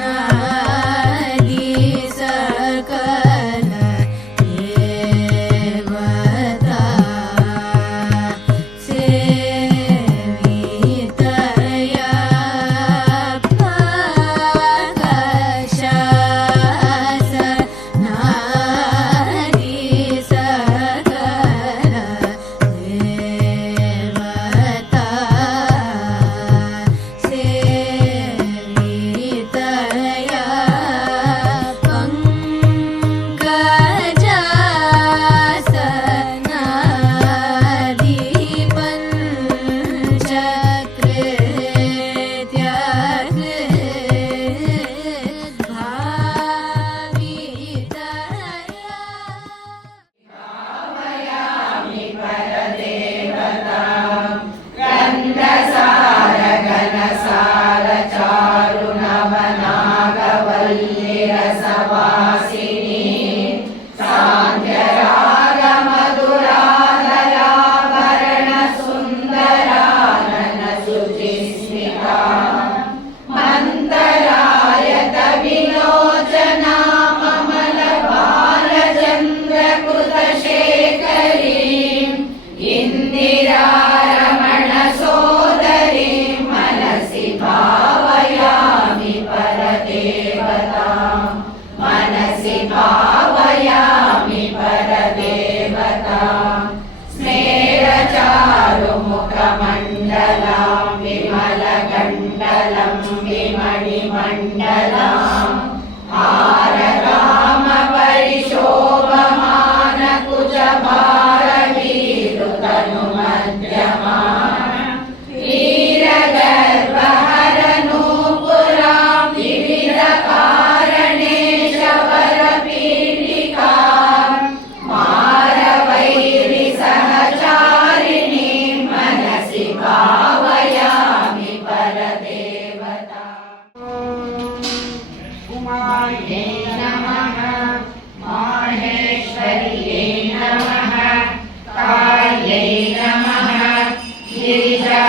night. Shah.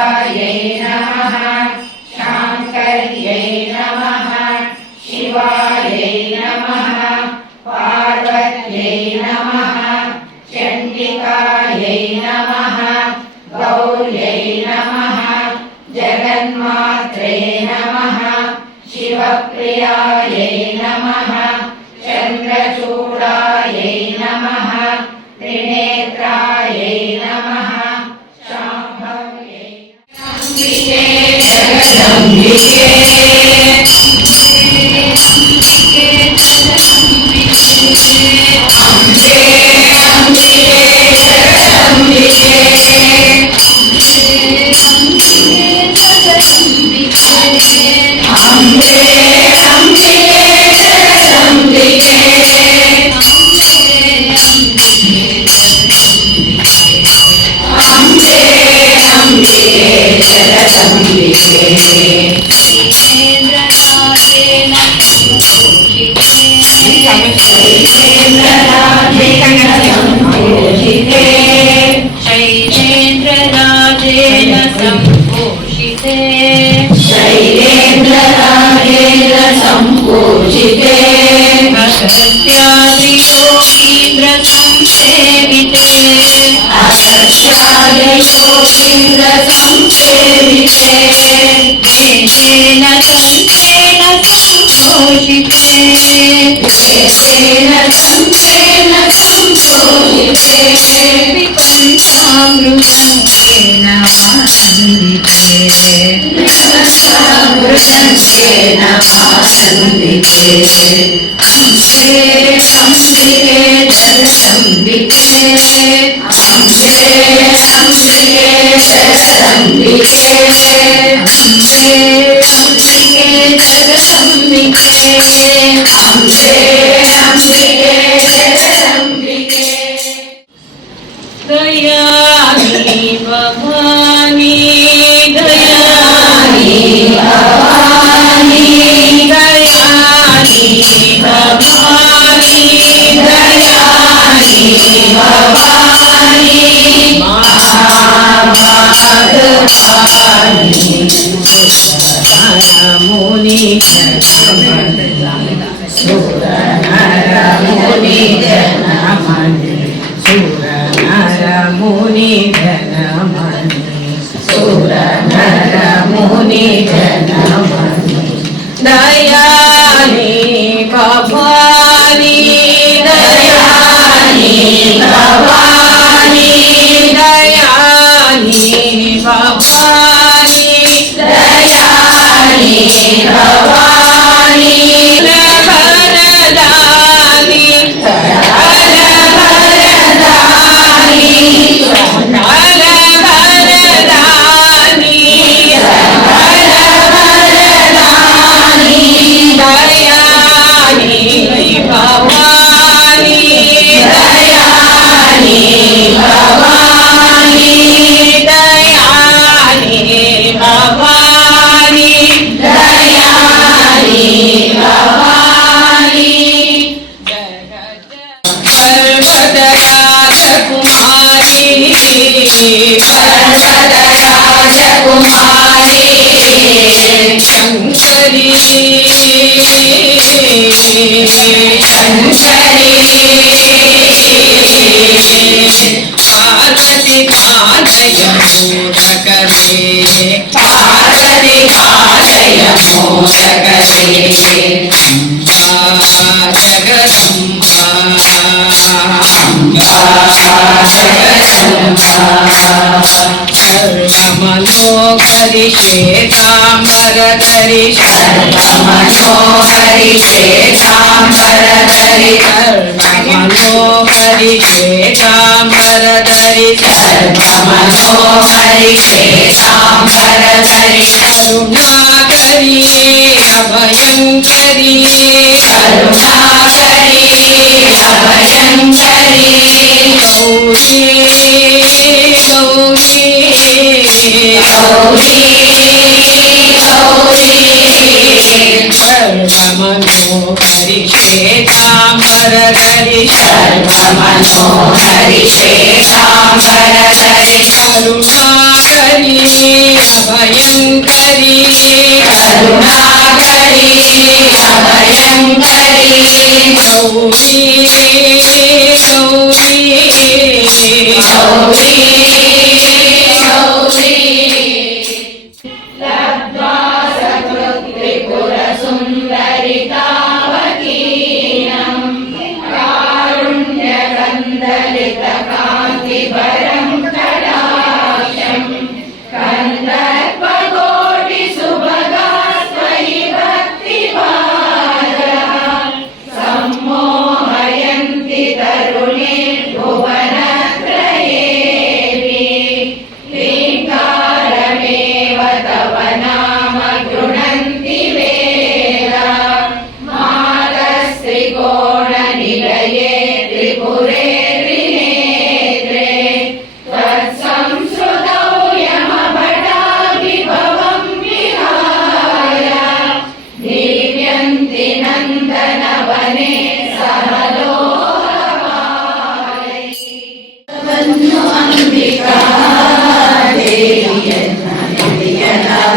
Ay, Yeah. Thank you. श्याले Govind सम्सेविते देशेन कण्ठेन सम्भोषिते देशेन कण्ठेन सम्भोषिते विपञ्चामृतेन मानुरिते नमस्तामृतेन मा आसन्दिते हंसे संश्रिये जगदम्बिके हंसे संश्रिये जगदम्बिके हंसे संश्रिये जगदम्बिके పార్వతి పాదయమూరకరే పార్వతి పాదయమూరకరే జగదంబా సర్వమనోహరి శ్వేతాంబరధరి సర్వమనోహరి శ్వే श्याम सरदरि मनोहरि श्याम सरदरि मनोहरि श्याम सरदरि करुणा करिए अभयङ्करि करुणा करिए अभयङ्करि गौरी गौरी गौरी गौरी सर्वमनोहरि श्वेताम्बरधरि सर्वमनोहरि श्वेताम्बरधरि करुणाकरी अभयङ्करी करुणाकरी अभयङ्करी गौरी गौरी गौरी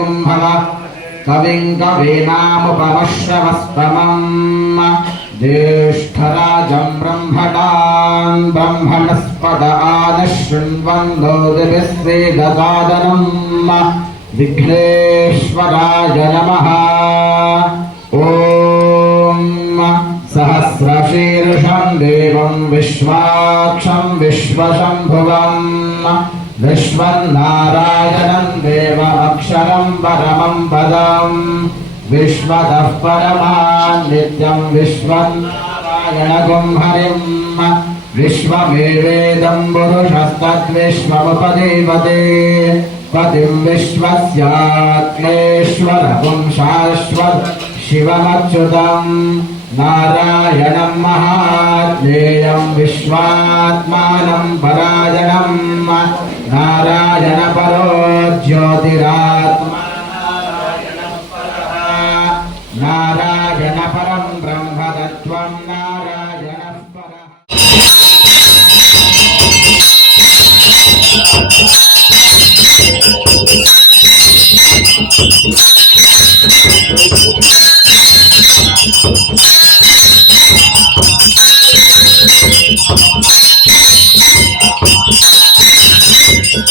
गणपतिगुं भव कविं कवीनामुपमश्रवस्तमम् ज्येष्ठराजं ब्रह्मणान् ब्रह्मणस्पद आनशृण्वन्दोदिभिश्रीदसादनम् विघ्नेश्वराय नमः ॐ सहस्रशीर्षं देवं विश्वाक्षं विश्वशम्भुवम् विश्वन्नारायणं देवमक्षरं పదం విశ్వత పరమాన్ నిత్యం విశ్వం నారాయణగుం హరిం విశ్వమేవేదం పురుషస్తద్విశ్వముపదేవతే పతిం విశ్వస్యాగ్నేశ్వరపుం శాశ్వత్ శివమచ్యుతం నారాయణం మహాత్మేయం విశ్వాత్మానం పరాయణం నారాయణ పరో జ్యోతిరా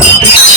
Yeah.